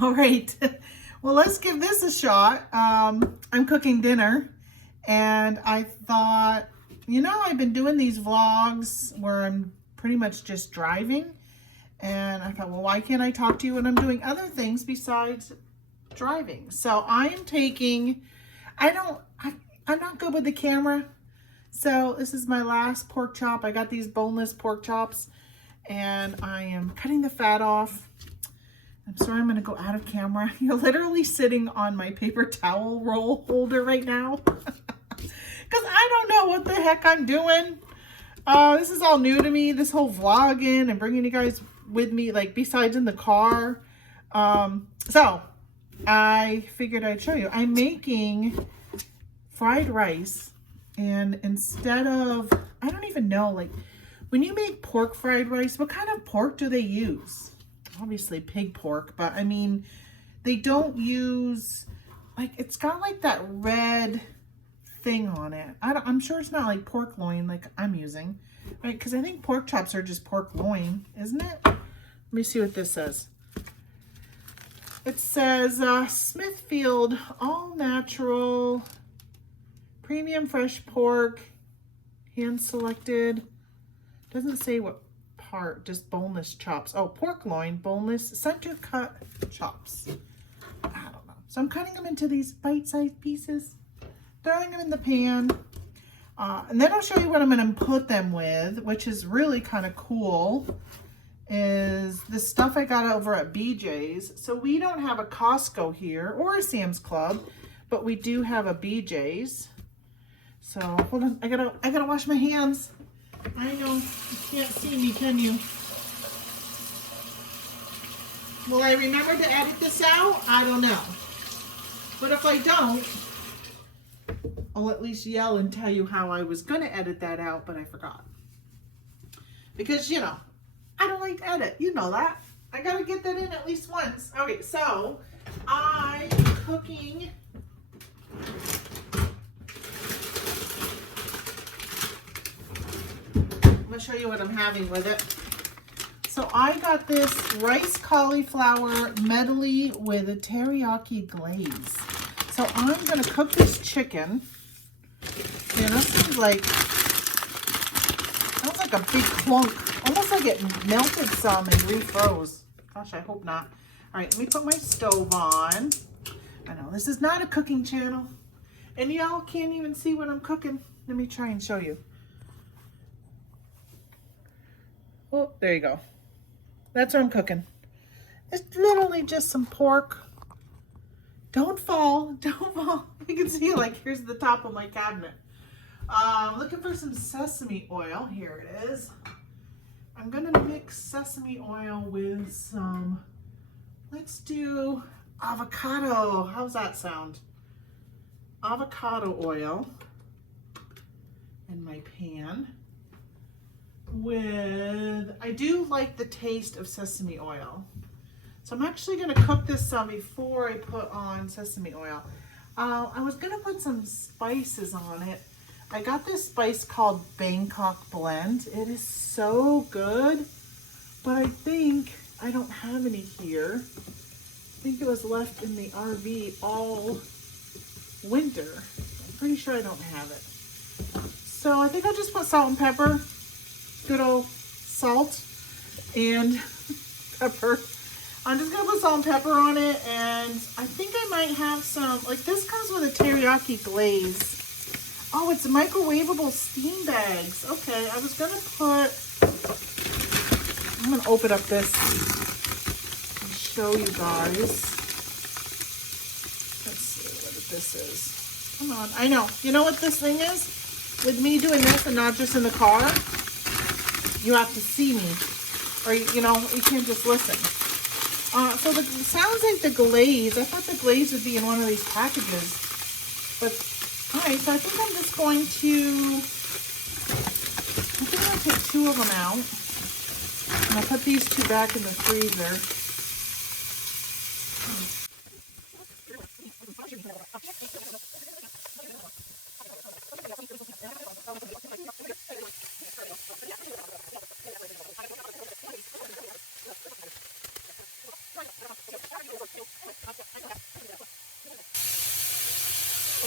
All right, well, let's give this a shot. I'm cooking dinner, and I thought, I've been doing these vlogs where I'm pretty much just driving, and I thought, well, why can't I talk to you when I'm doing other things besides driving? So I'm not good with the camera, so this is my last pork chop. I got these boneless pork chops, and I am cutting the fat off. I'm sorry, I'm going to go out of camera. You're literally sitting on my paper towel roll holder right now. Because I don't know what the heck I'm doing. This is all new to me, this whole vlogging and bringing you guys with me, like besides in the car. So I figured I'd show you. I'm making fried rice. And instead of, I don't even know, like when you make pork fried rice, what kind of pork do they use? Obviously pig pork, but I mean, they don't use, like, it's got like that red thing on it. I'm sure it's not like pork loin like I'm using, right? Because I think pork chops are just pork loin, isn't it? Let me see what this says. It says Smithfield all natural premium fresh pork, hand selected. Doesn't say what part, just boneless chops. Oh, pork loin, boneless, center cut chops. I don't know. So I'm cutting them into these bite-sized pieces, throwing them in the pan, and then I'll show you what I'm going to put them with, which is really kind of cool, is the stuff I got over at BJ's. So we don't have a Costco here or a Sam's Club, but we do have a BJ's. So hold on, I gotta wash my hands. I know, you can't see me, can you? Will I remember to edit this out? I don't know. But if I don't, I'll at least yell and tell you how I was going to edit that out, but I forgot. Because, I don't like to edit. You know that. I got to get that in at least once. Okay, so I'm cooking I'm going to show you what I'm having with it. So I got this rice cauliflower medley with a teriyaki glaze. So I'm going to cook this chicken. Man, that sounds like a big clunk. Almost like it melted some and refroze. Gosh, I hope not. All right, let me put my stove on. I know, this is not a cooking channel. And y'all can't even see what I'm cooking. Let me try and show you. Oh, there you go. That's what I'm cooking. It's literally just some pork. Don't fall, don't fall. You can see, like, here's the top of my cabinet. Looking for some sesame oil. Here it is. I'm gonna mix sesame oil with some, let's do avocado. How's that sound? Avocado oil in my pan. I do like the taste of sesame oil. So I'm actually going to cook this some before I put on sesame oil. I was going to put some spices on it. I got this spice called Bangkok Blend. It is so good, but I think I don't have any here. I think it was left in the RV all winter. I'm pretty sure I don't have it. So I think I'll just put salt and pepper. Good old salt and pepper. I'm just gonna put salt and pepper on it, and I think I might have some, like, this comes with a teriyaki glaze. Oh, it's microwavable steam bags. Okay, I was gonna I'm gonna open up this and show you guys. Let's see what this is. Come on, I know. You know what this thing is? With me doing this and not just in the car, you have to see me, or you can't just listen. So it sounds like the glaze. I thought the glaze would be in one of these packages, but all right. So I think I'm just going to. I think I'll take 2 of them out, and I'll put these 2 back in the freezer.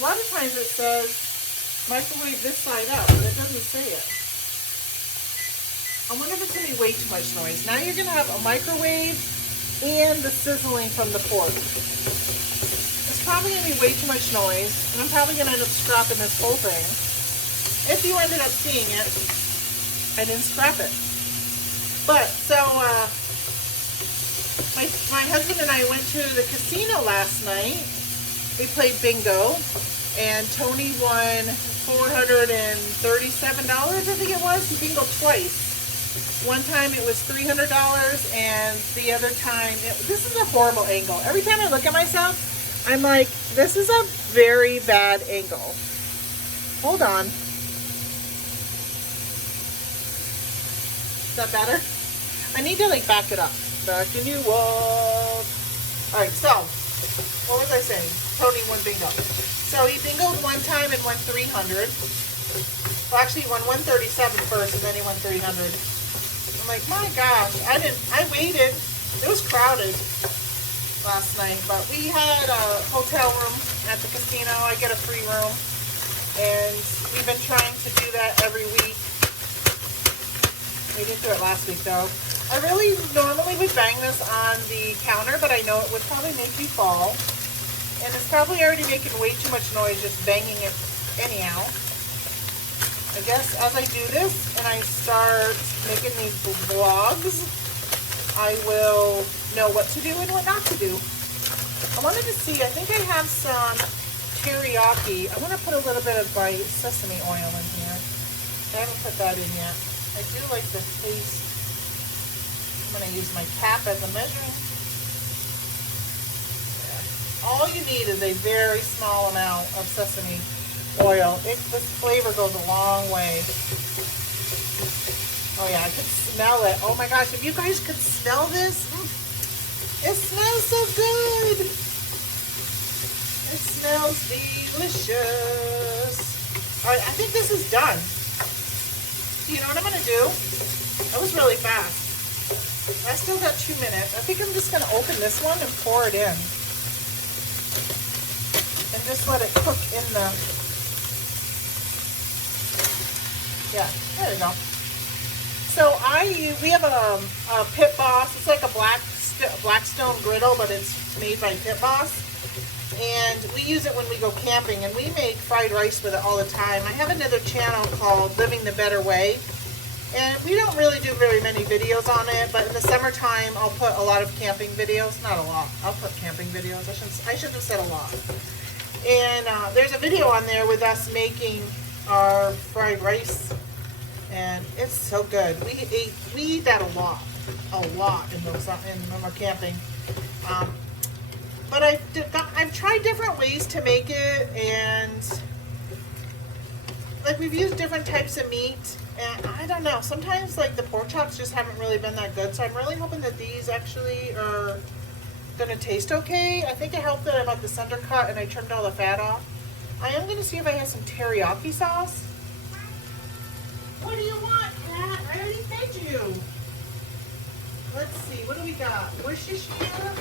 lot of times it says microwave this side up, but it doesn't say it. I wonder if it's going to be way too much noise. Now you're going to have a microwave and the sizzling from the pork. It's probably going to be way too much noise, and I'm probably going to end up scrapping this whole thing. If you ended up seeing it, I didn't scrap it. But, so, my husband and I went to the casino last night. We played bingo, and Tony won $437, I think it was. He bingoed twice. One time it was $300, and the other time, this is a horrible angle. Every time I look at myself, I'm like, this is a very bad angle. Hold on. Is that better? I need to like back it up. Backing you up. Alright, so, what was I saying? Tony won bingo. So he bingoed one time and won 300. Well, actually he won 137 first and then he won 300. I'm like, my gosh, I waited. It was crowded last night, but we had a hotel room at the casino. I get a free room, and we've been trying to do that every week. We didn't do it last week though. I really normally would bang this on the counter, but I know it would probably make you fall. And it's probably already making way too much noise just banging it anyhow. I guess as I do this and I start making these vlogs, I will know what to do and what not to do. I wanted to see, I think I have some teriyaki. I want to put a little bit of my sesame oil in here. I haven't put that in yet. I do like the taste. I'm going to use my cap as a measuring. Yeah. All you need is a very small amount of sesame oil. This flavor goes a long way. Oh yeah, I can smell it. Oh my gosh, if you guys could smell this, it smells so good. It smells delicious. All right, I think this is done. You know what I'm going to do? That was really fast. I still got 2 minutes. I think I'm just going to open this one and pour it in. And just let it cook in the... Yeah, there you go. So we have a Pit Boss. It's like a Blackstone griddle, but it's made by Pit Boss. And we use it when we go camping, and we make fried rice with it all the time. I have another channel called Living the Better Way. And we don't really do very many videos on it, but in the summertime, I'll put a lot of camping videos. Not a lot. I'll put camping videos. I shouldn't have said a lot. And there's a video on there with us making our fried rice, and it's so good. We eat that a lot when we're camping. But I've tried different ways to make it, and like we've used different types of meat. And I don't know, sometimes like the pork chops just haven't really been that good. So I'm really hoping that these actually are gonna taste okay. I think it helped that I bought this undercut and I trimmed all the fat off. I am gonna see if I have some teriyaki sauce. What do you want, Cat? I already fed you. Let's see, what do we got? Worcestershire?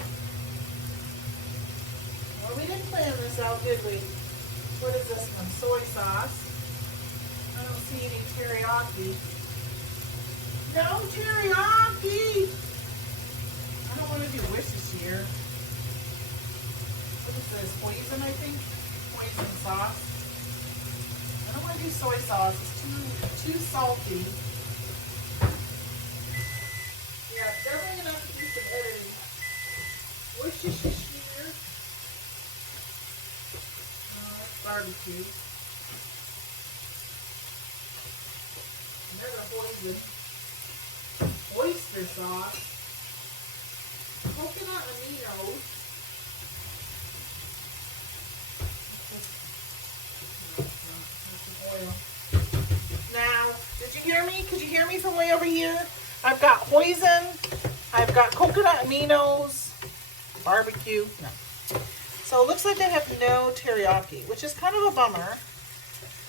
Well, we didn't plan this out, did we? What is this one? Soy sauce. I don't see any teriyaki. No teriyaki! I don't want to do Worcestershire. What is this? Hoisin, I think? Hoisin sauce. I don't want to do soy sauce. It's too salty. Yeah, definitely gonna have to do some editing. Worcestershire. Oh, that's barbecue. Hoisin. Oyster sauce. Coconut aminos. Oil. Now, did you hear me? Could you hear me from way over here? I've got hoisin. I've got coconut aminos. Barbecue. No. So it looks like they have no teriyaki, which is kind of a bummer.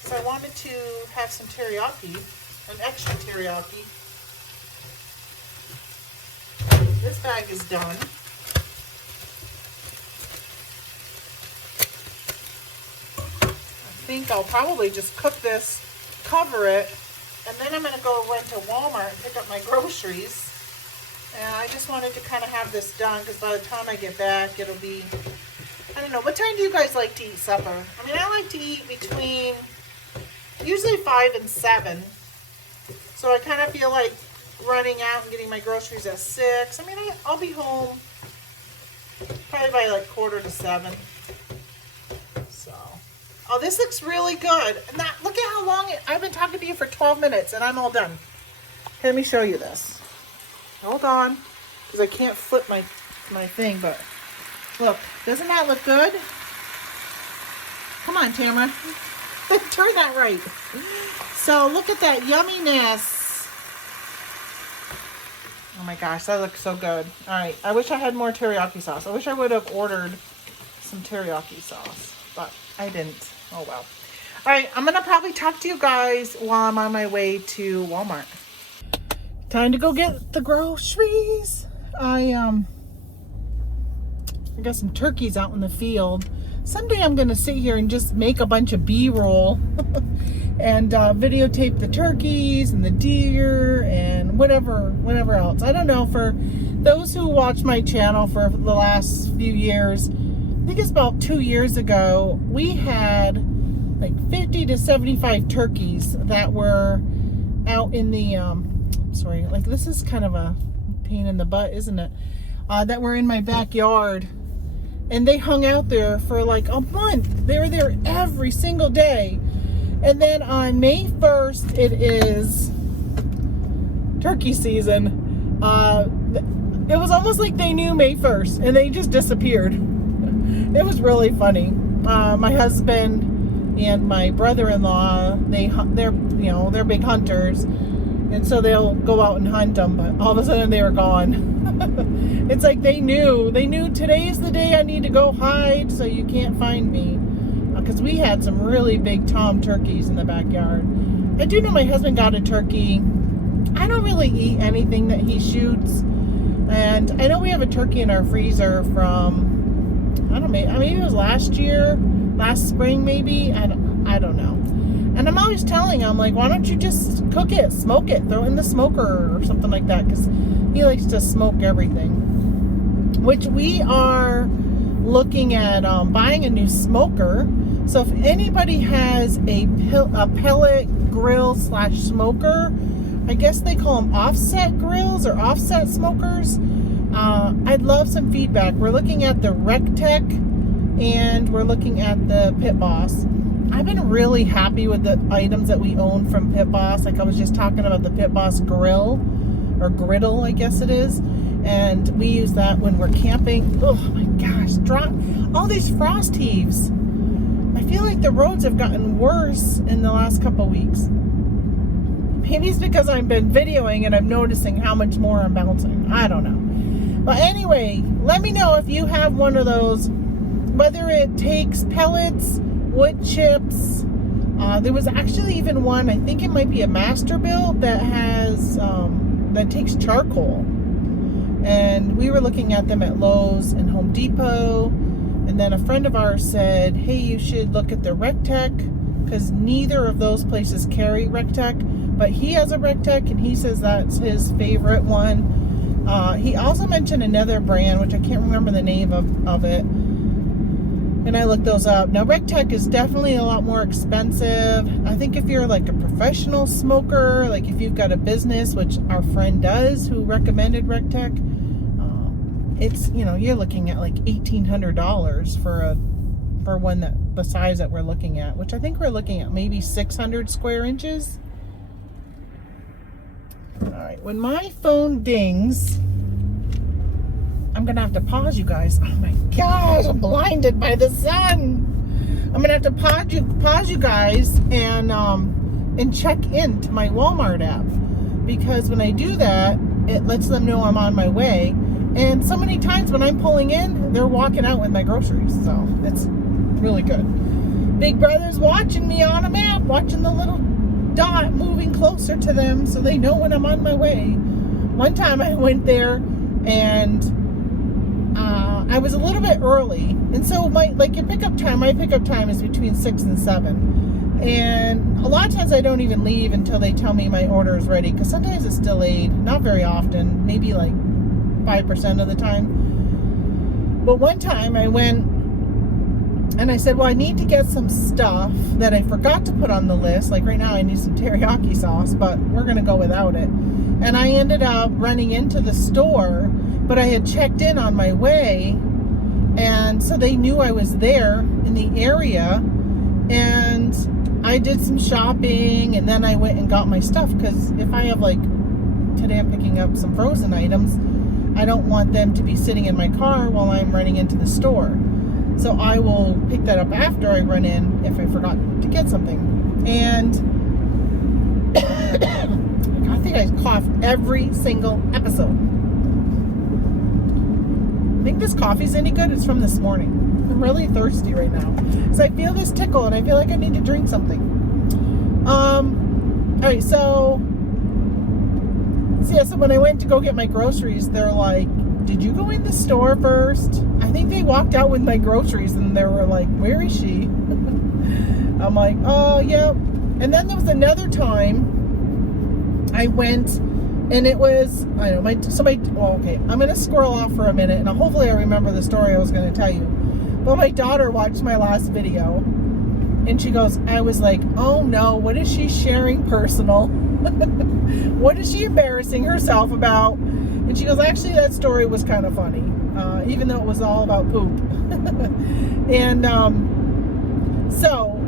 So I wanted to have some teriyaki. An extra teriyaki. This bag is done. think I'll probably just cook this, cover it, and then I'm going to go run to Walmart and pick up my groceries. And I just wanted to kind of have this done because by the time I get back, it'll be, I don't know, what time do you guys like to eat supper? I mean, I like to eat between usually 5 and 7. So I kind of feel like running out and getting my groceries at 6. I mean, I'll be home probably by like 6:45. So, oh, this looks really good. And that, look at how long I've been talking to you for 12 minutes and I'm all done. Okay, let me show you this. Hold on, because I can't flip my thing, but look, doesn't that look good? Come on, Tamara. Turn that right. So look at that yumminess. Oh my gosh, that looks so good. All right, I wish I had more teriyaki sauce. I wish I would have ordered some teriyaki sauce, but I didn't. Oh well. All right, I'm gonna probably talk to you guys while I'm on my way to Walmart. Time to go get the groceries. I got some turkeys out in the field. Someday I'm gonna sit here and just make a bunch of B-roll and videotape the turkeys and the deer and whatever else. I don't know, for those who watch my channel for the last few years, I think it's about 2 years ago, we had like 50 to 75 turkeys that were out in the, sorry, like this is kind of a pain in the butt, isn't it? That were in my backyard. And they hung out there for like a month. They were there every single day. And then on May 1st, it is turkey season. It was almost like they knew May 1st and they just disappeared. It was really funny. My husband and my brother-in-law, they're big hunters. And so they'll go out and hunt them, but all of a sudden they were gone. It's like they knew today's the day I need to go hide so you can't find me. Because we had some really big tom turkeys in the backyard. I do know my husband got a turkey. I don't really eat anything that he shoots. And I know we have a turkey in our freezer from, I don't know, maybe it was last spring maybe. I don't know. And I'm always telling him, like, why don't you just cook it, smoke it, throw it in the smoker or something like that, because he likes to smoke everything. Which we are looking at buying a new smoker. So if anybody has a pellet grill / smoker, I guess they call them offset grills or offset smokers, I'd love some feedback. We're looking at the Rectech and we're looking at the Pit Boss. I've been really happy with the items that we own from Pit Boss. Like I was just talking about the Pit Boss grill, or griddle, I guess it is. And we use that when we're camping. Oh my gosh, all these frost heaves. I feel like the roads have gotten worse in the last couple weeks. Maybe it's because I've been videoing and I'm noticing how much more I'm bouncing. I don't know. But anyway, let me know if you have one of those, whether it takes pellets, wood chips. There was actually even one, I think it might be a Masterbuilt, that has that takes charcoal. And we were looking at them at Lowe's and Home Depot. And then a friend of ours said, hey, you should look at the Rectech, because neither of those places carry Rectech. But he has a Rectech and he says that's his favorite one. He also mentioned another brand, which I can't remember the name of it. And I looked those up. Now, Rectech is definitely a lot more expensive. I think if you're like a professional smoker, like if you've got a business, which our friend does, who recommended Rectech, it's, you're looking at like $1,800 for one that the size that we're looking at, which I think we're looking at maybe 600 square inches. All right, when my phone dings, I'm gonna have to pause, you guys. Oh my gosh, I'm blinded by the sun. I'm gonna have to pause you guys and check into my Walmart app, because when I do that, it lets them know I'm on my way. And so many times when I'm pulling in, they're walking out with my groceries. So it's really good. Big Brother's watching me on a map, watching the little dot moving closer to them so they know when I'm on my way. One time I went there and I was a little bit early, and so my pickup time is between 6 and 7, and a lot of times I don't even leave until they tell me my order is ready, because sometimes it's delayed, not very often, maybe like 5% of the time. But one time I went and I said, well, I need to get some stuff that I forgot to put on the list. Like right now I need some teriyaki sauce, but we're going to go without it. And I ended up running into the store, but I had checked in on my way. And so they knew I was there in the area. And I did some shopping, and then I went and got my stuff. Because if I have, like, today I'm picking up some frozen items, I don't want them to be sitting in my car while I'm running into the store. So I will pick that up after I run in if I forgot to get something. And I think I cough every single episode. I think this coffee's any good. It's from this morning. I'm really thirsty right now. So I feel this tickle and I feel like I need to drink something. Alright, so when I went to go get my groceries, they're like, did you go in the store first? I think they walked out with my groceries and they were like, where is she? I'm like, oh, yeah. And then there was another time I went, and it was, I don't know, okay, I'm going to scroll off for a minute, and hopefully I remember the story I was going to tell you. But my daughter watched my last video, and she goes, I was like, oh no, what is she sharing personal? What is she embarrassing herself about? And she goes, actually, that story was kind of funny, even though it was all about poop. And so,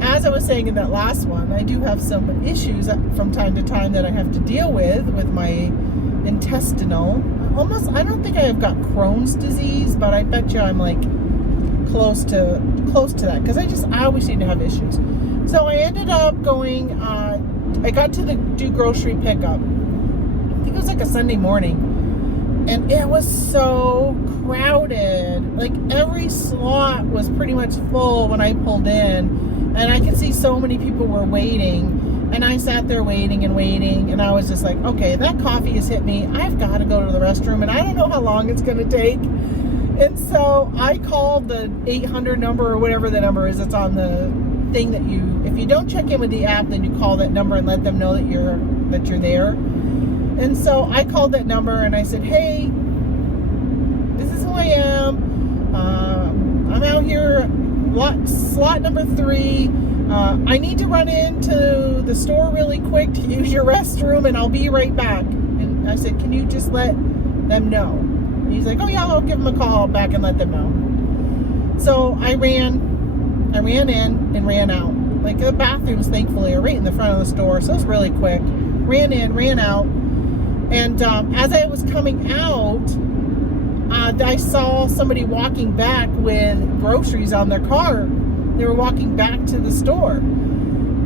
as I was saying in that last one, I do have some issues from time to time that I have to deal with my intestinal. Almost, I don't think I have got Crohn's disease, but I bet you I'm like close to that, because I always seem to have issues. So I ended up going, I got to do grocery pickup. I think it was like a Sunday morning, and it was so crowded. Like every slot was pretty much full when I pulled in, and I could see so many people were waiting, and I sat there waiting, and I was just like, okay, that coffee has hit me. I've got to go to the restroom, and I don't know how long it's going to take. And so I called the 800 number, or whatever the number is. It's on the thing that if you don't check in with the app, then you call that number and let them know that you're there. And so I called that number and I said, hey, this is who I am. I'm out here, slot number 3. I need to run into the store really quick to use your restroom, and I'll be right back. And I said, can you just let them know? He's like, oh yeah, I'll give them a call back and let them know. So I ran in and ran out. Like the bathrooms, thankfully, are right in the front of the store, so it was really quick. Ran in, ran out, and as I was coming out, I saw somebody walking back with groceries on their car. They were walking back to the store,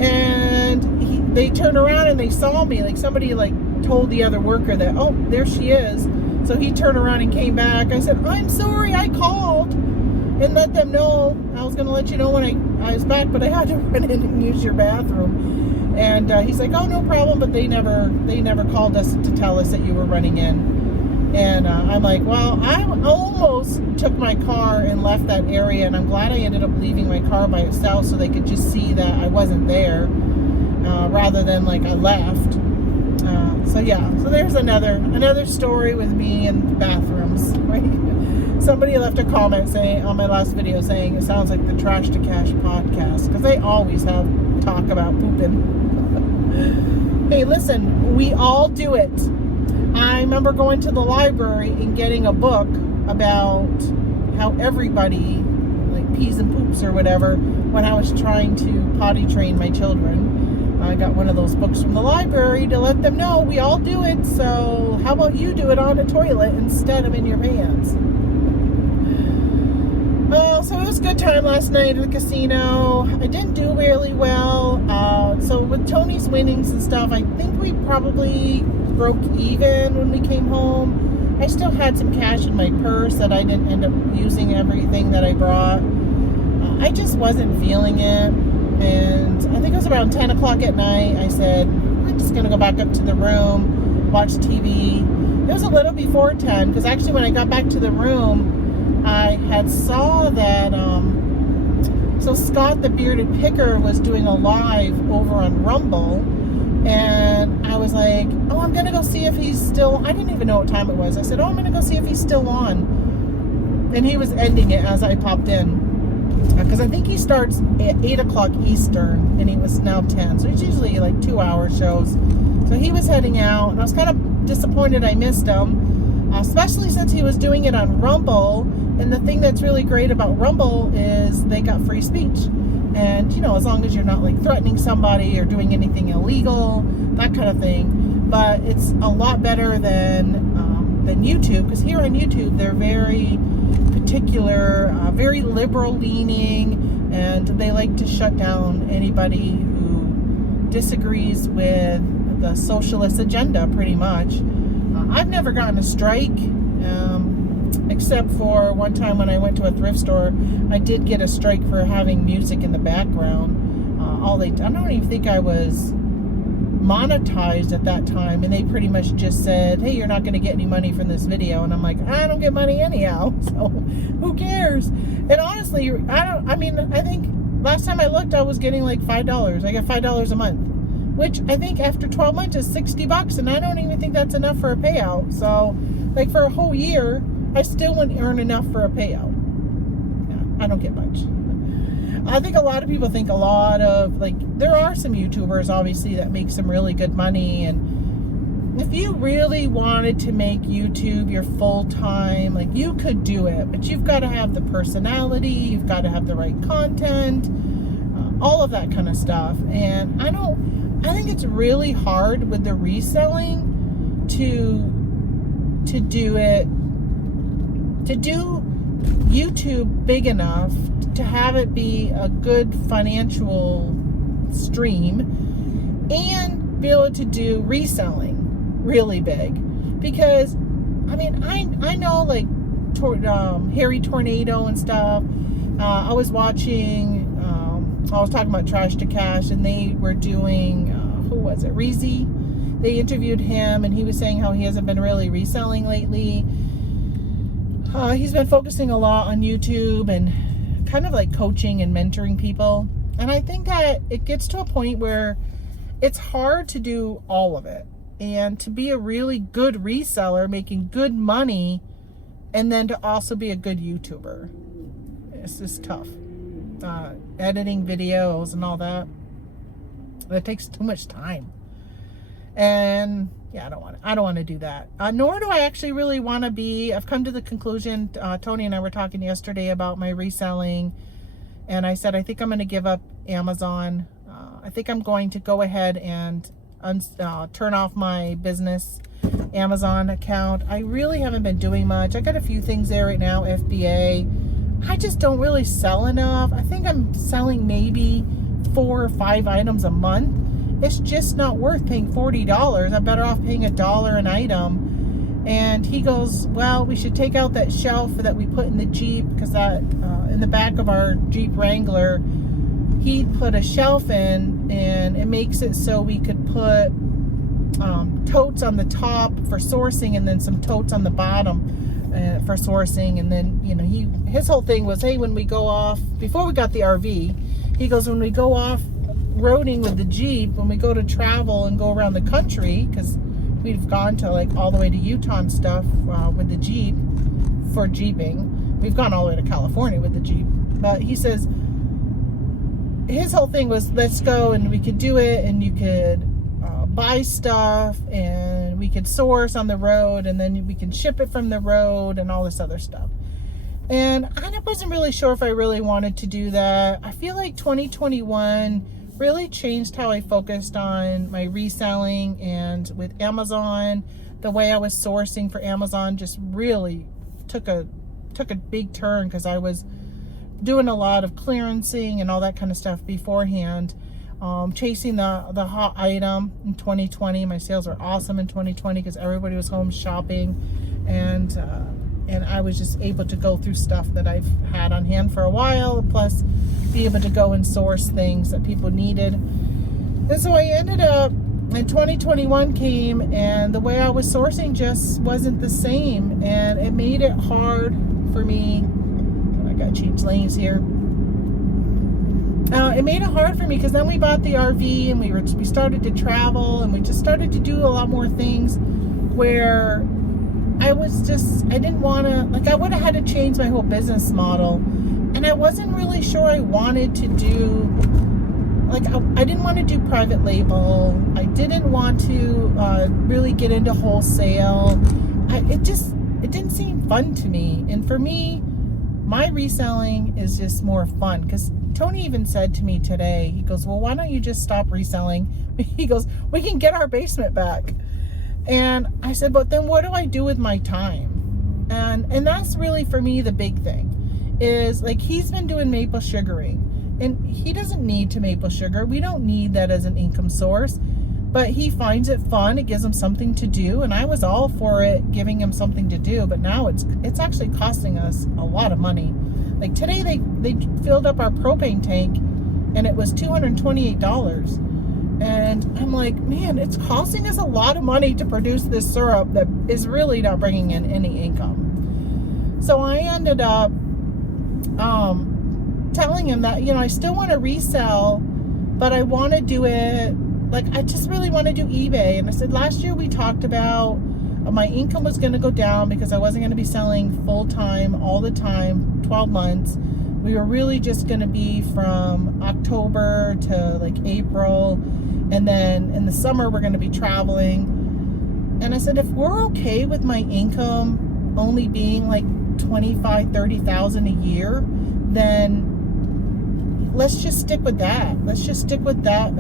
and they turned around and they saw me. Like somebody told the other worker that, oh, there she is. So he turned around and came back. I said, I'm sorry, I called and let them know. I was going to let you know when I was back, but I had to run in and use your bathroom. And he's like, oh, no problem, but they never called us to tell us that you were running in. And I'm like, well, I almost took my car and left that area, and I'm glad I ended up leaving my car by itself so they could just see that I wasn't there, rather than like I left. So there's another story with me in bathrooms. Right? Somebody left a comment saying on my last video saying it sounds like the Trash to Cash podcast, because they always have talk about pooping. Hey, listen, we all do it. I remember going to the library and getting a book about how everybody pees and poops or whatever when I was trying to potty train my children. I got one of those books from the library to let them know we all do it, so how about you do it on a toilet instead of in your pants? So it was a good time last night at the casino. I didn't do really well. So with Tony's winnings and stuff, I think we probably broke even when we came home. I still had some cash in my purse that I didn't end up using everything that I brought. I just wasn't feeling it. And I think it was around 10 o'clock at night. I said, I'm just going to go back up to the room, watch TV. It was a little before 10, because actually when I got back to the room, had saw that, so Scott the Bearded Picker was doing a live over on Rumble, and I was like, oh, I'm going to go see if he's still, I didn't even know what time it was. I said, oh, I'm going to go see if he's still on. And he was ending it as I popped in. Because I think he starts at 8 o'clock Eastern, and it was now 10. So it's usually like 2-hour shows. So he was heading out, and I was kind of disappointed I missed him, especially since he was doing it on Rumble. And the thing that's really great about Rumble is they got free speech. And, you know, as long as you're not like threatening somebody or doing anything illegal, that kind of thing. But it's a lot better than YouTube, because here on YouTube, they're very particular, very liberal leaning, and they like to shut down anybody who disagrees with the socialist agenda, pretty much. I've never gotten a strike, except for one time when I went to a thrift store. I did get a strike for having music in the background. I don't even think I was monetized at that time, and they pretty much just said, hey, you're not going to get any money from this video. And I'm like, I don't get money anyhow, so who cares? And honestly, I think last time I looked, I was getting like $5. I got $5 a month, which I think after 12 months is $60, and I don't even think that's enough for a payout. So like for a whole year, I still wouldn't earn enough for a payout. Yeah, I don't get much. I think a lot of people think there are some YouTubers obviously that make some really good money, and if you really wanted to make YouTube your full-time, like, you could do it, but you've got to have the personality, you've got to have the right content, all of that kind of stuff. And I think it's really hard with the reselling to do YouTube big enough to have it be a good financial stream and be able to do reselling really big. Because I know, like, Harry Tornado and stuff. I was talking about Trash to Cash, and they were doing who was it, Reezy. They interviewed him, and he was saying how he hasn't been really reselling lately. He's been focusing a lot on YouTube and kind of like coaching and mentoring people. And I think that it gets to a point where it's hard to do all of it. And to be a really good reseller, making good money, and then to also be a good YouTuber. It's just tough. Editing videos and all that. That takes too much time. And yeah, I don't want to do that. Nor do I actually really want to be. I've come to the conclusion, Tony and I were talking yesterday about my reselling, and I said, I think I'm going to give up Amazon. I think I'm going to go ahead and turn off my business Amazon account. I really haven't been doing much. I got a few things there right now, FBA. I just don't really sell enough. I think I'm selling maybe 4 or 5 items a month. It's just not worth paying $40. I'm better off paying $1 an item. And he goes, well, we should take out that shelf that we put in the Jeep, because that in the back of our Jeep Wrangler, he put a shelf in, and it makes it so we could put totes on the top for sourcing, and then some totes on the bottom for sourcing. And then, you know, his whole thing was, hey, when we go off, before we got the RV, he goes, when we go off roading with the Jeep, when we go to travel and go around the country, because we've gone to like all the way to Utah and stuff with the Jeep for Jeeping. We've gone all the way to California with the Jeep. But he says his whole thing was, let's go and we could do it, and you could buy stuff, and we could source on the road, and then we can ship it from the road and all this other stuff. And I wasn't really sure if I really wanted to do that. I feel like 2021 really changed how I focused on my reselling, and with Amazon, the way I was sourcing for Amazon just really took a big turn, because I was doing a lot of clearancing and all that kind of stuff beforehand, chasing the hot item in 2020. My sales were awesome in 2020 because everybody was home shopping, and I was just able to go through stuff that I've had on hand for a while, plus be able to go and source things that people needed. And so I ended up, and 2021 came, and the way I was sourcing just wasn't the same, and it made it hard for me gotta change lanes here. It made it hard for me because then we bought the RV and we started to travel and we just started to do a lot more things where I didn't want to, like, I would have had to change my whole business model, and I wasn't really sure I wanted to do, like, I didn't want to do private label. I didn't want to really get into wholesale. It didn't seem fun to me. And for me, my reselling is just more fun, because Tony even said to me today, he goes, well, why don't you just stop reselling? He goes, we can get our basement back. And I said, but then what do I do with my time? And that's really, for me, the big thing is, like, he's been doing maple sugaring, and he doesn't need to maple sugar. We don't need that as an income source, but he finds it fun. It gives him something to do, and I was all for it, giving him something to do, but now it's actually costing us a lot of money. Like today they filled up our propane tank and it was $228. And I'm like, man, it's costing us a lot of money to produce this syrup that is really not bringing in any income. So I ended up telling him that, I still want to resell, but I want to do it, like, I just really want to do eBay. And I said, last year we talked about my income was going to go down because I wasn't going to be selling full-time all the time, 12 months. We were really just going to be from October to like April. And then in the summer, we're going to be traveling. And I said, if we're okay with my income only being like $25,000, $30,000 a year, then let's just stick with that. Let's just stick with that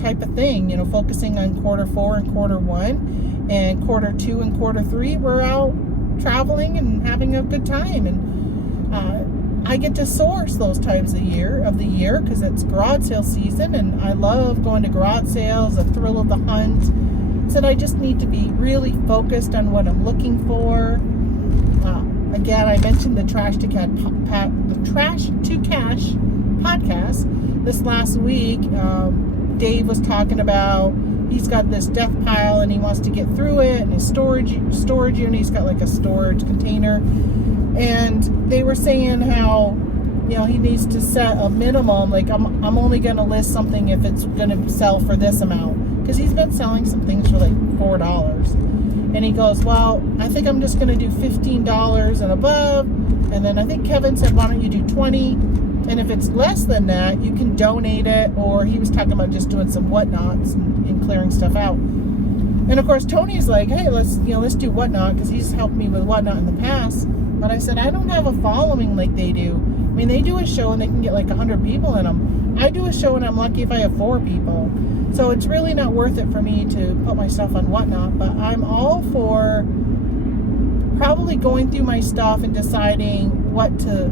type of thing, focusing on Q4 and Q1, and Q2 and Q3, we're out traveling and having a good time. And I get to source those times of the year because it's garage sale season, and I love going to garage sales, the thrill of the hunt. So I just need to be really focused on what I'm looking for. Again, I mentioned the Trash to Cash podcast this last week. Dave was talking about, he's got this death pile and he wants to get through it, and his storage unit, he's got like a storage container, and they were saying how he needs to set a minimum, like I'm only going to list something if it's going to sell for this amount, because he's been selling some things for like $4, and he goes, well, I think I'm just going to do $15 and above. And then I think Kevin said, why don't you do $20? And if it's less than that, you can donate it. Or he was talking about just doing some whatnots and clearing stuff out. And of course, Tony's like, hey, let's do whatnot, because he's helped me with whatnot in the past. But I said, I don't have a following like they do. I mean, they do a show and they can get like 100 people in them. I do a show and I'm lucky if I have 4 people. So it's really not worth it for me to put myself on whatnot. But I'm all for probably going through my stuff and deciding what to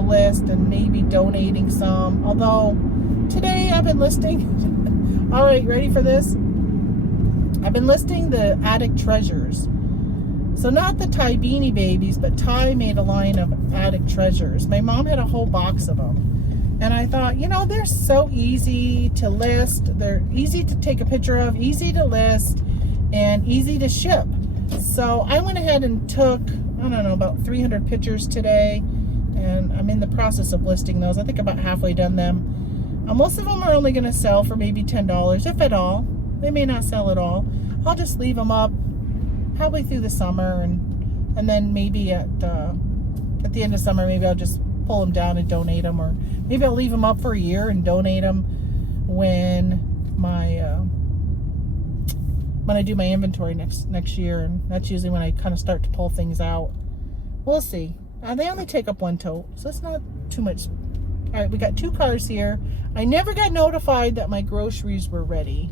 list, and maybe donating some. Although today I've been listing all right, ready for this? I've been listing the attic treasures. So not the Ty Beanie Babies, but Ty made a line of attic treasures. My mom had a whole box of them, and I thought, they're so easy to list, they're easy to take a picture of, easy to list, and easy to ship. So I went ahead and took, about 300 pictures today, and I'm in the process of listing those. I think about halfway done them. Most of them are only going to sell for maybe $10, if at all. They may not sell at all. I'll just leave them up probably through the summer, and then maybe at the end of summer, maybe I'll just pull them down and donate them, or maybe I'll leave them up for a year and donate them when I do my inventory next year, and that's usually when I kind of start to pull things out. We'll see. They only take up 1 tote, so it's not too much. All right, we got 2 cars here. I never got notified that my groceries were ready,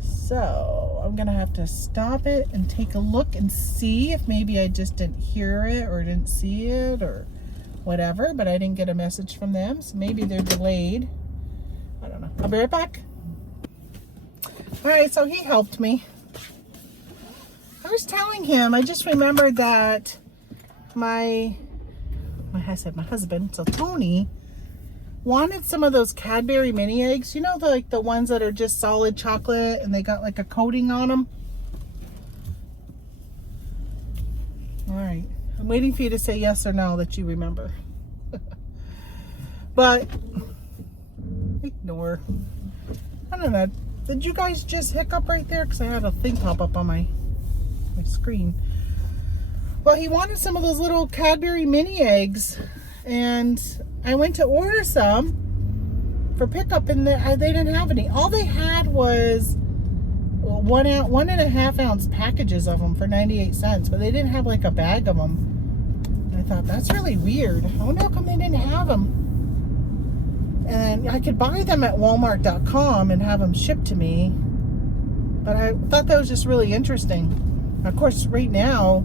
so I'm gonna have to stop it and take a look and see if maybe I just didn't hear it or didn't see it or whatever, but I didn't get a message from them, so maybe they're delayed. I don't know. I'll be right back. All right, so he helped me. I was telling him, I just remembered that my husband, so Tony, wanted some of those Cadbury mini eggs. The ones that are just solid chocolate and they got like a coating on them. All right, I'm waiting for you to say yes or no that you remember. But ignore. I don't know. Did you guys just hiccup right there? Because I had a thing pop up on my screen. Well, he wanted some of those little Cadbury mini eggs, and I went to order some for pickup, and they didn't have any. All they had was 1.5 ounce packages of them for 98 cents, but they didn't have like a bag of them. And I thought, that's really weird. I wonder how come they didn't have them. And I could buy them at walmart.com and have them shipped to me, but I thought that was just really interesting. Of course, right now,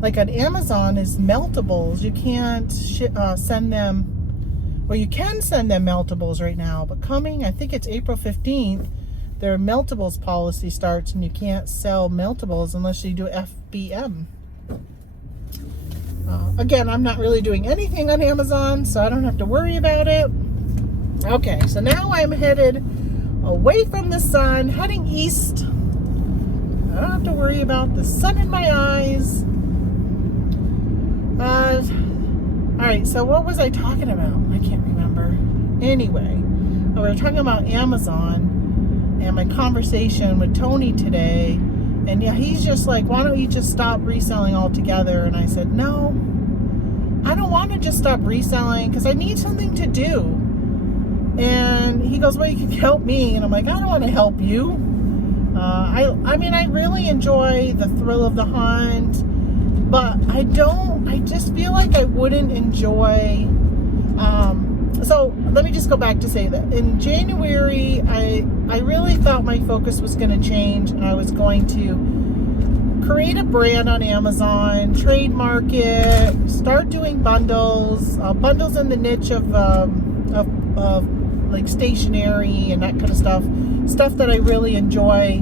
like on Amazon, is meltables. You can't send them, well, you can send them meltables right now, but coming, I think it's April 15th, their meltables policy starts, and you can't sell meltables unless you do FBM. Again, I'm not really doing anything on Amazon, so I don't have to worry about it. Okay, so now I'm headed away from the sun, heading east. I don't have to worry about the sun in my eyes. All right, so what was I talking about? I can't remember. Anyway, we were talking about Amazon and my conversation with Tony today. And yeah, he's just like, why don't you just stop reselling altogether? And I said, no, I don't want to just stop reselling because I need something to do. And he goes, well, you can help me. And I'm like, I don't want to help you. I mean, I really enjoy the thrill of the hunt, but I just feel like I wouldn't enjoy, so let me just go back to say that in January, I really thought my focus was going to change, and I was going to create a brand on Amazon, trademark it, start doing bundles in the niche of like stationery and that kind of stuff that I really enjoy.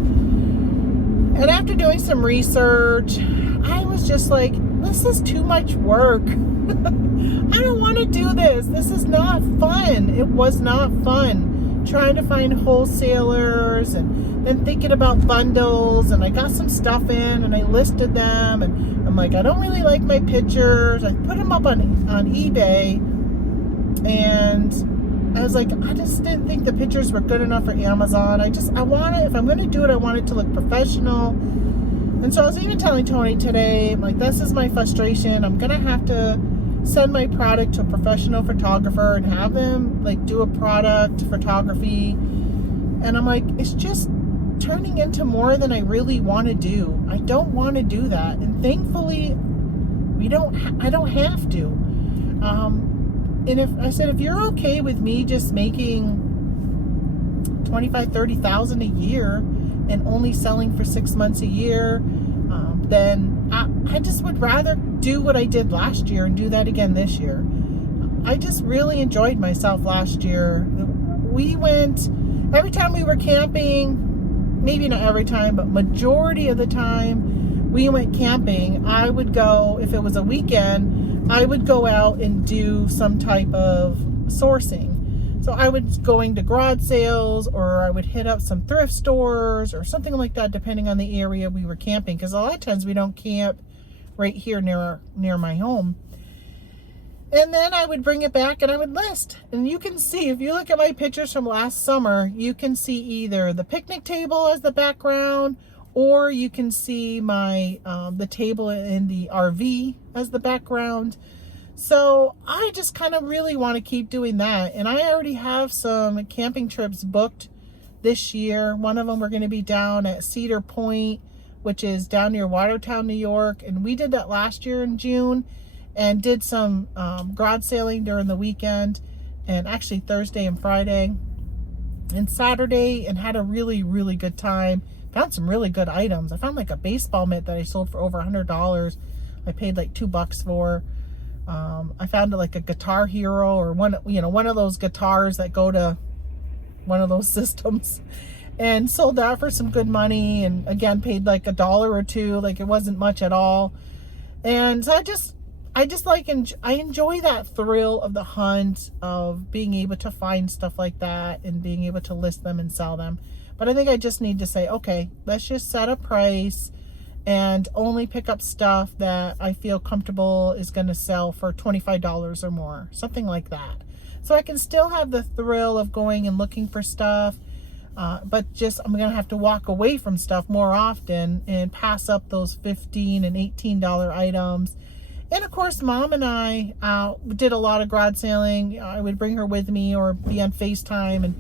And after doing some research, I was just like, this is too much work. I don't want to do this. This is not fun. It was not fun trying to find wholesalers and then thinking about bundles. And I got some stuff in and I listed them. And I'm like, I don't really like my pictures. I put them up on eBay. And I was like, I just didn't think the pictures were good enough for Amazon. I want it, if I'm going to do it, I want it to look professional. And so I was even telling Tony today, like, this is my frustration. I'm going to have to send my product to a professional photographer and have them, like, do a product photography. And I'm like, it's just turning into more than I really want to do. I don't want to do that. And thankfully, I don't have to. And if you're okay with me just making $25,000-$30,000 a year and only selling for 6 months a year, then I just would rather do what I did last year and do that again this year. I just really enjoyed myself last year. We went, every time we were camping, maybe not every time, but majority of the time we went camping, I would go, if it was a weekend, I would go out and do some type of sourcing. So I was going to garage sales, or I would hit up some thrift stores or something like that, depending on the area we were camping. Because a lot of times we don't camp right here near my home. And then I would bring it back and I would list. And you can see, if you look at my pictures from last summer, you can see either the picnic table as the background, or you can see my the table in the RV as the background. So I just kind of really want to keep doing that. And I already have some camping trips booked this year. One of them, we're going to be down at Cedar Point, which is down near Watertown, New York. And we did that last year in June and did some garage sailing during the weekend, and actually Thursday and Friday and Saturday, and had a really, really good time. Found some really good items. I found like a baseball mitt that I sold for over $100. I paid like $2 for. I found like a Guitar Hero, or one of those guitars that go to one of those systems, and sold that for some good money. And again, paid like $1 or $2. Like, it wasn't much at all. And so I enjoy that thrill of the hunt, of being able to find stuff like that and being able to list them and sell them. But I think I just need to say, okay, let's just set a price and only pick up stuff that I feel comfortable is going to sell for $25 or more, something like that. So I can still have the thrill of going and looking for stuff, but just I'm going to have to walk away from stuff more often and pass up those $15 and $18 items. And of course, Mom and I did a lot of garage sailing. I would bring her with me or be on FaceTime, and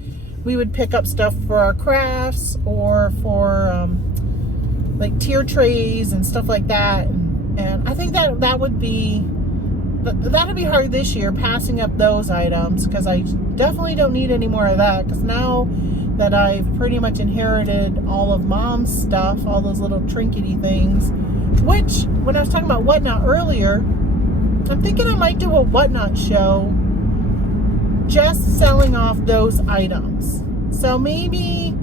we would pick up stuff for our crafts or for like tier trays and stuff like that. And I think that would be hard this year, passing up those items, because I definitely don't need any more of that, because now that I've pretty much inherited all of Mom's stuff, all those little trinkety things, which when I was talking about Whatnot earlier, I'm thinking I might do a Whatnot show just selling off those items. So maybe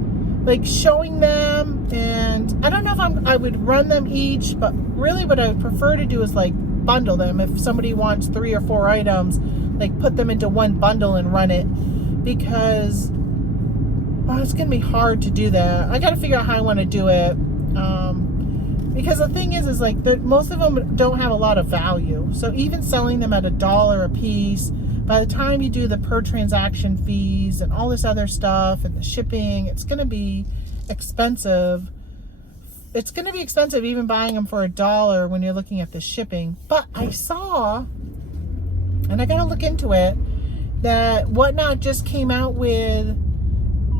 like showing them, and I don't know if I would run them each, but really what I would prefer to do is like bundle them. If somebody wants 3 or 4 items, like put them into one bundle and run it, because it's gonna be hard to do that. I gotta figure out how I want to do it, because the thing is like most of them don't have a lot of value. So even selling them at $1 a piece, by the time you do the per transaction fees and all this other stuff and the shipping, it's going to be expensive. It's going to be expensive even buying them for $1 when you're looking at the shipping. But I saw, and I got to look into it, that Whatnot just came out with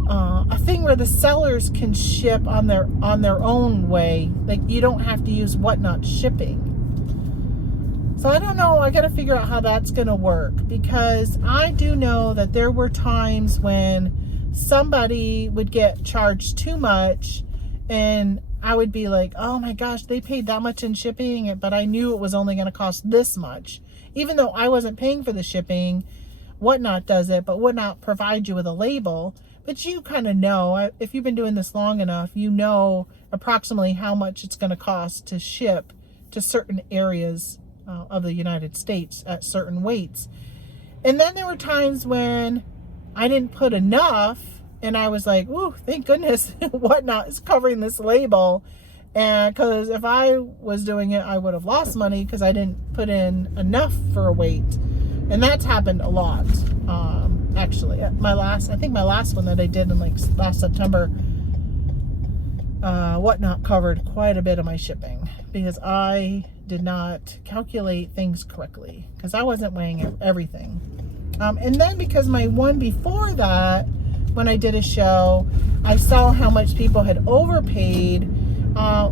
a thing where the sellers can ship on their own way. Like you don't have to use Whatnot shipping. So I don't know, I got to figure out how that's going to work, because I do know that there were times when somebody would get charged too much and I would be like, oh my gosh, they paid that much in shipping, but I knew it was only going to cost this much. Even though I wasn't paying for the shipping, Whatnot does it, but Whatnot provides you with a label. But you kind of know, if you've been doing this long enough, you know approximately how much it's going to cost to ship to certain areas of the United States at certain weights. And then there were times when I didn't put enough, and I was like, ooh, thank goodness Whatnot is covering this label. And because if I was doing it, I would have lost money because I didn't put in enough for a weight. And that's happened a lot. Actually, I think my last one that I did in like last September, Whatnot covered quite a bit of my shipping, because I did not calculate things correctly, because I wasn't weighing everything. And then because my one before that, when I did a show, I saw how much people had overpaid.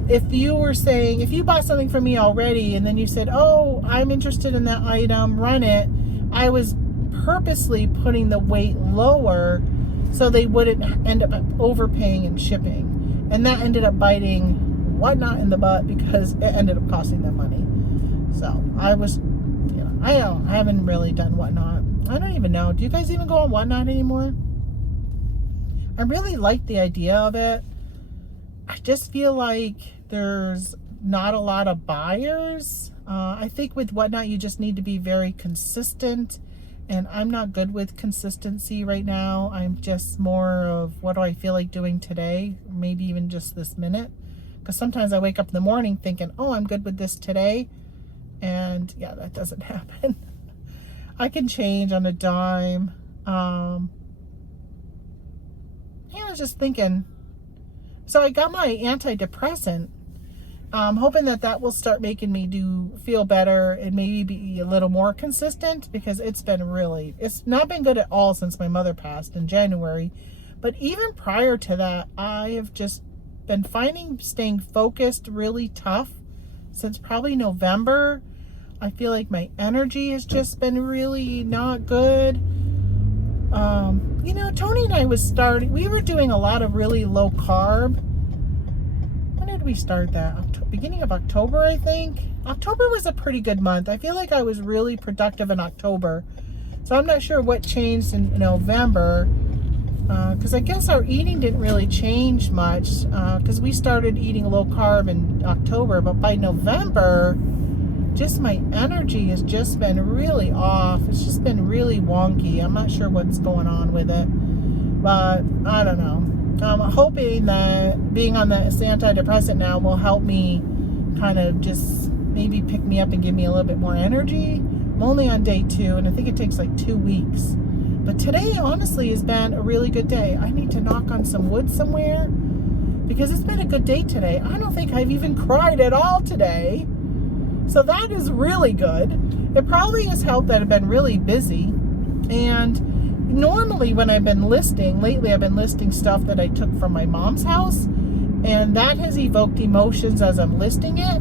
If you bought something from me already and then you said, oh, I'm interested in that item, run it, I was purposely putting the weight lower so they wouldn't end up overpaying and shipping. And that ended up biting Whatnot in the butt, because it ended up costing them money. So I haven't really done Whatnot. I don't even know. Do you guys even go on Whatnot anymore? I really like the idea of it. I just feel like there's not a lot of buyers. I think with Whatnot, you just need to be very consistent. And I'm not good with consistency right now. I'm just more of what do I feel like doing today? Maybe even just this minute. Because sometimes I wake up in the morning thinking, oh, I'm good with this today. And yeah, that doesn't happen. I can change on a dime. I was just thinking. So I got my antidepressant. I'm hoping that will start making me feel better and maybe be a little more consistent, because it's not been good at all since my mother passed in January. But even prior to that, I have just been finding staying focused really tough since probably November. I feel like my energy has just been really not good. Tony and I we were doing a lot of really low carb. When did we start that? Beginning of October, I think. October was a pretty good month. I feel like I was really productive in October. So I'm not sure what changed in November. Because I guess our eating didn't really change much, because we started eating low carb in October, but by November, just my energy has just been really off. It's just been really wonky. I'm not sure what's going on with it, but I don't know. I'm hoping that being on this antidepressant now will help me kind of just maybe pick me up and give me a little bit more energy. I'm only on day 2, and I think it takes like 2 weeks. But today, honestly, has been a really good day. I need to knock on some wood somewhere because it's been a good day today. I don't think I've even cried at all today. So that is really good. It probably has helped that I've been really busy. And normally when I've been listing, lately I've been listing stuff that I took from my mom's house. And that has evoked emotions as I'm listing it.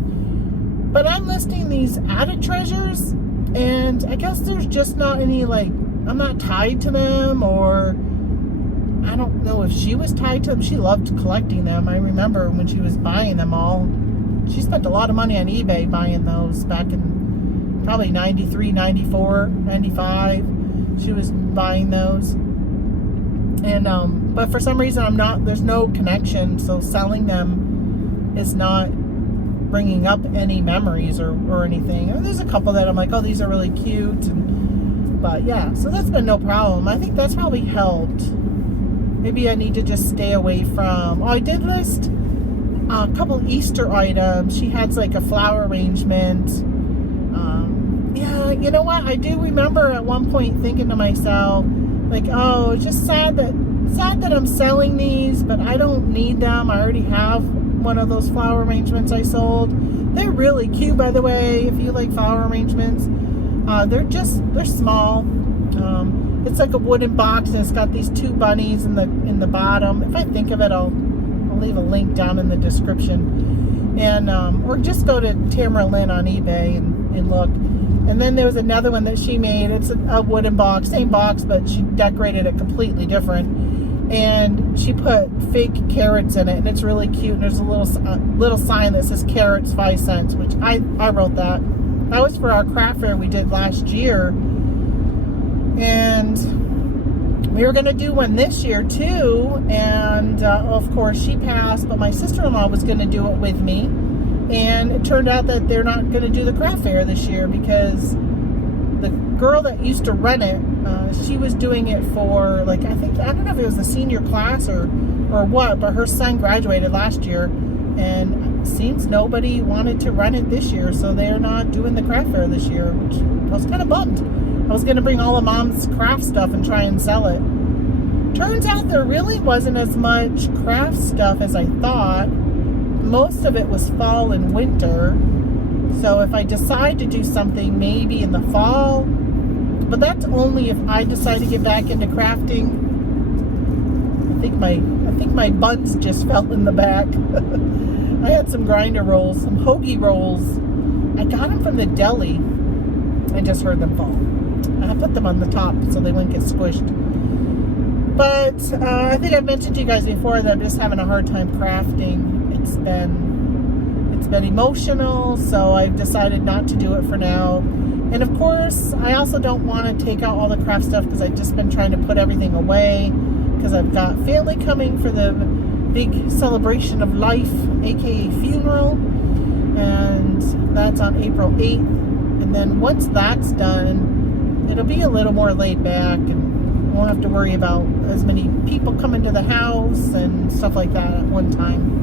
But I'm listing these added treasures. And I guess there's just not any, like, I'm not tied to them, or I don't know if she was tied to them. She loved collecting them. I remember when she was buying them all. She spent a lot of money on eBay buying those back in probably 93, 94, 95. She was buying those. And, but for some reason there's no connection. So selling them is not bringing up any memories or anything. And there's a couple that I'm like, oh, these are really cute. But yeah, so that's been no problem. I think that's probably helped. Maybe I need to just stay away from... Oh, I did list a couple Easter items. She has like a flower arrangement. Yeah, you know what? I do remember at one point thinking to myself, like, oh, it's just sad that I'm selling these, but I don't need them. I already have one of those flower arrangements I sold. They're really cute, by the way, if you like flower arrangements. They're small. It's like a wooden box, and it's got these 2 bunnies in the bottom. If I think of it, I'll leave a link down in the description. And or just go to Tamara Lynn on eBay and look. And then there was another one that she made. It's a wooden box, same box, but she decorated it completely different. And she put fake carrots in it, and it's really cute. And there's a little sign that says carrots 5 cents, which I wrote that. That was for our craft fair we did last year. And we were going to do one this year too. And of course she passed, but my sister-in-law was going to do it with me. And it turned out that they're not going to do the craft fair this year because the girl that used to run it, she was doing it for, like, I don't know if it was the senior class or what, but her son graduated last year. And it seems nobody wanted to run it this year, so they're not doing the craft fair this year, which I was kind of bummed. I was going to bring all of Mom's craft stuff and try and sell it. Turns out there really wasn't as much craft stuff as I thought. Most of it was fall and winter. So if I decide to do something maybe in the fall, but that's only if I decide to get back into crafting. I think my buns just fell in the back. I had some grinder rolls, some hoagie rolls. I got them from the deli. I just heard them fall. I put them on the top so they wouldn't get squished. But I think I've mentioned to you guys before that I'm just having a hard time crafting. It's been emotional, so I've decided not to do it for now. And of course, I also don't want to take out all the craft stuff because I've just been trying to put everything away because I've got family coming for the big celebration of life, aka funeral, and that's on April 8th. And then once that's done, it'll be a little more laid back and won't have to worry about as many people coming to the house and stuff like that at one time.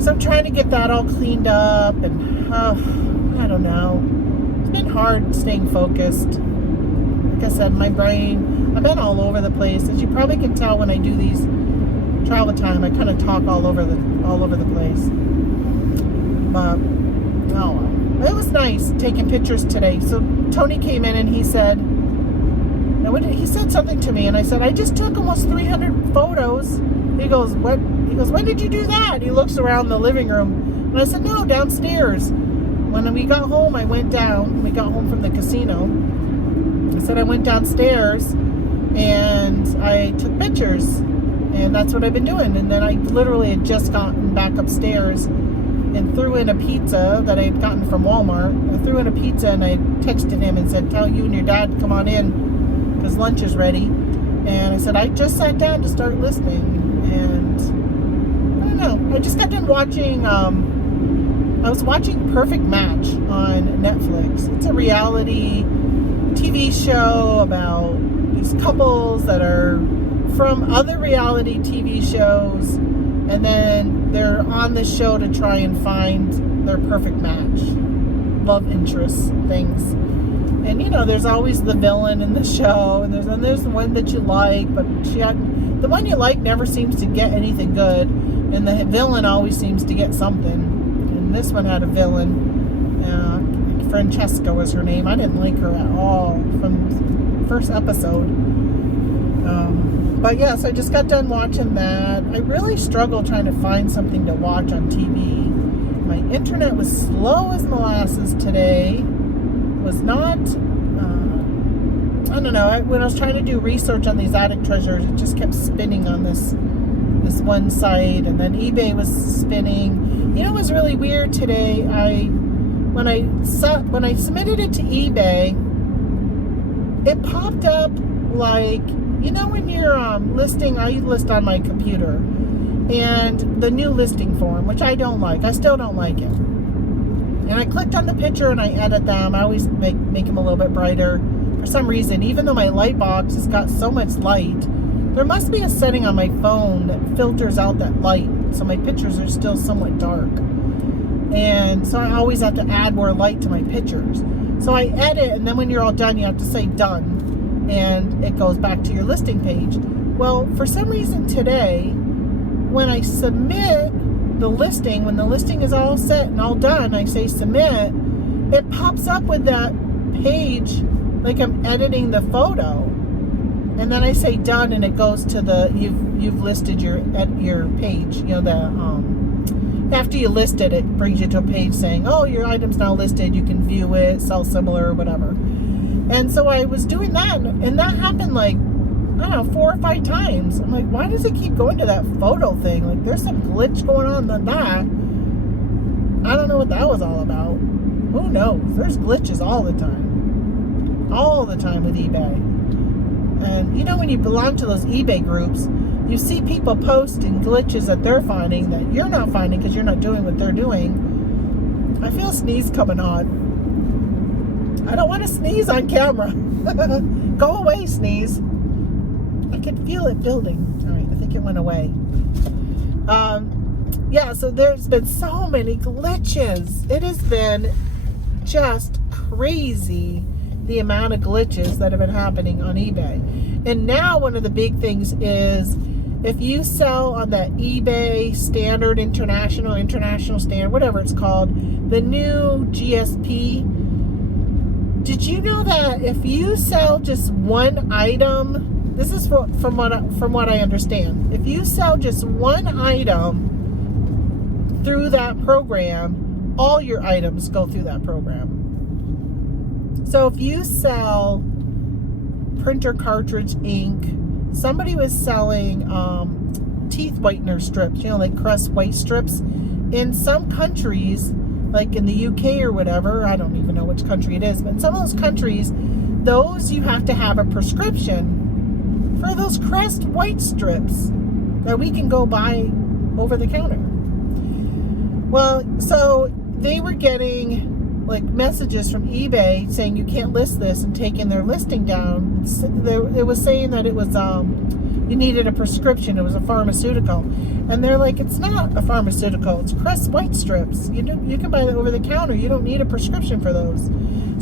So I'm trying to get that all cleaned up, and I don't know. It's been hard staying focused. Like I said, my brain, I've been all over the place. As you probably can tell when I do these travel time, I kind of talk all over the place. But oh well. It was nice taking pictures today. So Tony came in and he said something to me, and I said, I just took almost 300 photos. He goes, what? He goes, when did you do that? He looks around the living room. And I said, no, downstairs. When we got home, I went down. We got home from the casino. I said I went downstairs and I took pictures. And that's what I've been doing. And then I literally had just gotten back upstairs and threw in a pizza that I had gotten from Walmart. I threw in a pizza and I texted him and said, tell you and your dad to come on in because lunch is ready. And I said, I just sat down to start listening. And I don't know. I just got done watching, I was watching Perfect Match on Netflix. It's a reality TV show about these couples that are from other reality TV shows. And then they're on this show to try and find they're a perfect match. Love interests, things. And, you know, there's always the villain in the show, and there's the one that you like, but the one you like never seems to get anything good, and the villain always seems to get something. And this one had a villain. Francesca was her name. I didn't like her at all from the first episode. But yes, I just got done watching that. I really struggled trying to find something to watch on TV. My internet was slow as molasses today. Was not, I don't know, when I was trying to do research on these attic treasures, it just kept spinning on this one site, and then eBay was spinning. You know what was really weird today? When I submitted it to eBay, it popped up like, you know, when you're listing, I list on my computer, and the new listing form, which I don't like. I still don't like it. And I clicked on the picture and I edit them. I always make them a little bit brighter. For some reason, even though my light box has got so much light, there must be a setting on my phone that filters out that light, so my pictures are still somewhat dark. And so I always have to add more light to my pictures. So I edit, and then when you're all done, you have to say done, and it goes back to your listing page. Well, for some reason today, when I submit the listing, when the listing is all set and all done, I say submit, it pops up with that page like I'm editing the photo, and then I say done, and it goes to the you've listed your page. You know, the after you list it, it brings you to a page saying, oh, your item's now listed, you can view it, sell similar, or whatever. And so I was doing that, and that happened like, I don't know, 4 or 5 times. I'm like, why does it keep going to that photo thing? Like, there's some glitch going on in that. I don't know what that was all about. Who knows? There's glitches all the time. All the time with eBay. And, you know, when you belong to those eBay groups, you see people posting glitches that they're finding that you're not finding because you're not doing what they're doing. I feel a sneeze coming on. I don't want to sneeze on camera. Go away, sneeze. I can feel it building. All right, I think it went away. Yeah, so there's been so many glitches. It has been just crazy, the amount of glitches that have been happening on eBay. And now one of the big things is if you sell on that eBay standard, international standard, whatever it's called, the new GSP, did you know that if you sell just one item, this is from what I understand, if you sell just one item through that program, all your items go through that program. So if you sell printer cartridge ink, somebody was selling teeth whitener strips, you know, like Crest white strips. In some countries, like in the UK or whatever, I don't even know which country it is, but in some of those countries, those you have to have a prescription for those Crest white strips that we can go buy over the counter. Well, so they were getting like messages from eBay saying you can't list this and taking their listing down. It was saying that it was you needed a prescription. It was a pharmaceutical, and they're like, it's not a pharmaceutical. It's Crest white strips. You can buy that over the counter. You don't need a prescription for those.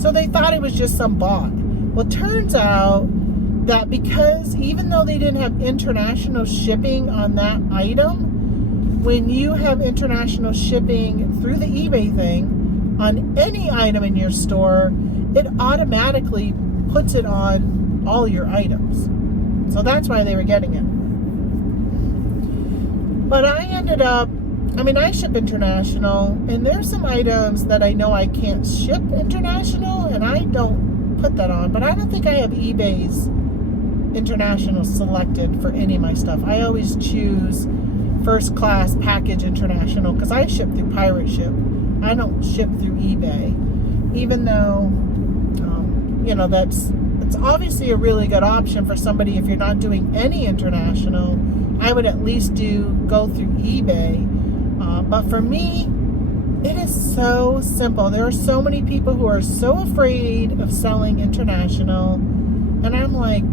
So they thought it was just some bot. Well, it turns out that because even though they didn't have international shipping on that item, when you have international shipping through the eBay thing on any item in your store, it automatically puts it on all your items. So that's why they were getting it. But I ended up, I ship international, and there's some items that I know I can't ship international, and I don't put that on. But I don't think I have eBay's international selected for any of my stuff. I always choose first class package international because I ship through Pirate Ship. I don't ship through eBay, even though, it's obviously a really good option for somebody if you're not doing any international. I would at least go through eBay. But for me, it is so simple. There are so many people who are so afraid of selling international, and I'm like,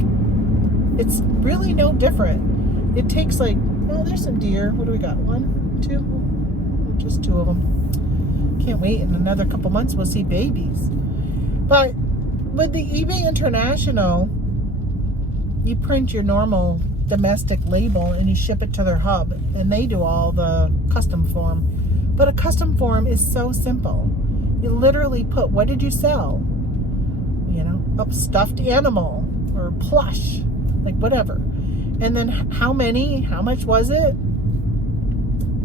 it's really no different. It takes there's some deer. What do we got? 1, 2? Just 2 of them. can't wait. In another couple months, we'll see babies. But with the eBay International, you print your normal domestic label and you ship it to their hub, and they do all the custom form. But a custom form is so simple. You literally put, what did you sell? You know, a stuffed animal or plush, like whatever. And then how many, how much was it?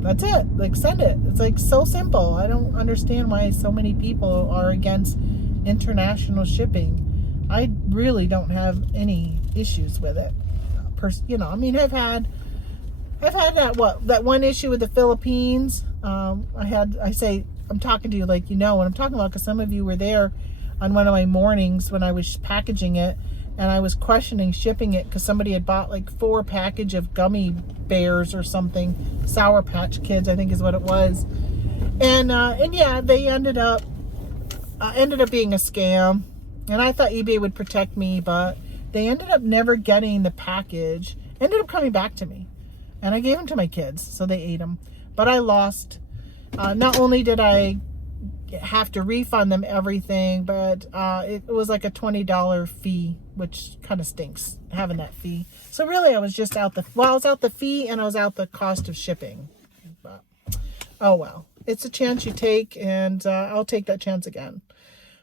That's it. Like, send it. It's like so simple. I don't understand why so many people are against international shipping. I really don't have any issues with it. You know, I mean, I've had that one issue with the Philippines. I'm talking to you like you know what I'm talking about, because some of you were there on one of my mornings when I was packaging it, and I was questioning shipping it because somebody had bought like 4 packages of gummy bears or something, Sour Patch Kids, I think is what it was, and yeah, they ended up being a scam, and I thought eBay would protect me, but they ended up never getting the package. Ended up coming back to me, and I gave them to my kids, so they ate them. But I lost. Not only did I have to refund them everything, but it was like a $20 fee, which kind of stinks, having that fee. So really, I was just out the fee, and I was out the cost of shipping. But oh well, it's a chance you take, and I'll take that chance again.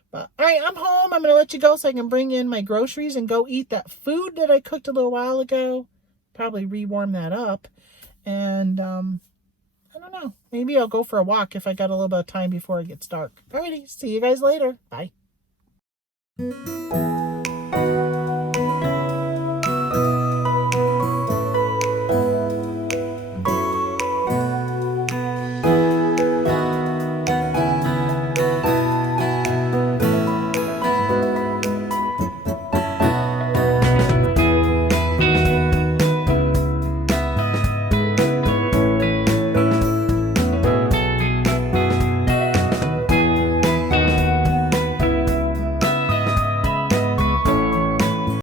But all right, I'm home. I'm gonna let you go so I can bring in my groceries and go eat that food that I cooked a little while ago. Probably rewarm that up, and I don't know. Maybe I'll go for a walk if I got a little bit of time before it gets dark. Alrighty, see you guys later. Bye.